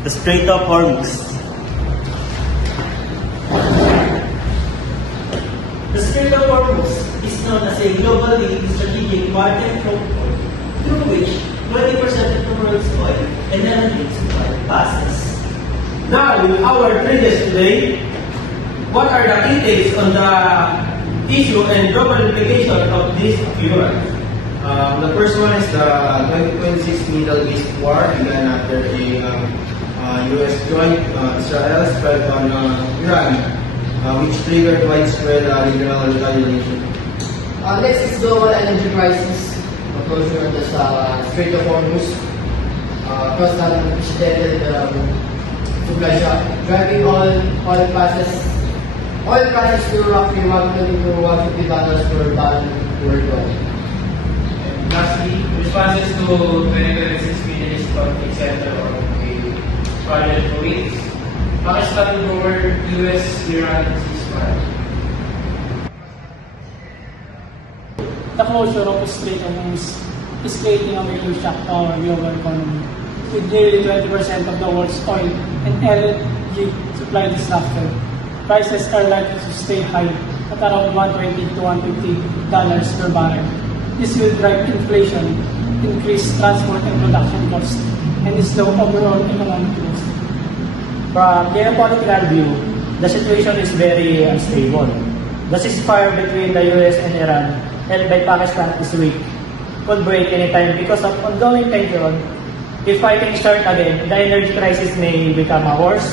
The Strait of Hormuz. The Strait of Hormuz is known as a globally strategic maritime port through which 20% of the world's oil and energy supply passes. Now, with our traders today, what are the details on the issue and global implication of this agreement? The first one is the 2026 Middle East War began after a U.S. joint Israel strike on Iran, which triggered widespread regional retaliation. Next is global energy crisis, the closure of the Strait of Hormuz, caused an unprecedented supply shock, driving oil prices to roughly $120 to $150 per barrel worldwide. And lastly, responses to 2026 Middle East conflict center or a project Kuwait, Pakistan forward US-Iran ceasefire. The closure of the Strait of Hormuz is creating a major shock to our global economy, with nearly 20% of the world's oil and LNG supply disrupted. Prices are likely to stay high at around $120 to $150 per barrel. This will drive inflation, increase transport and production costs, and slow overall economic growth. From geopolitical view, the situation is very unstable. The ceasefire between the US and Iran, held by Pakistan, is weak. Could break anytime because of ongoing tension. If fighting starts again, the energy crisis may become worse.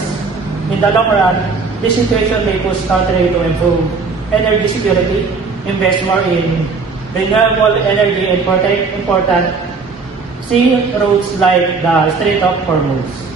In the long run, this situation may push countries to improve energy security, invest more in renewable energy, and protect important sea routes like the Strait of Hormuz.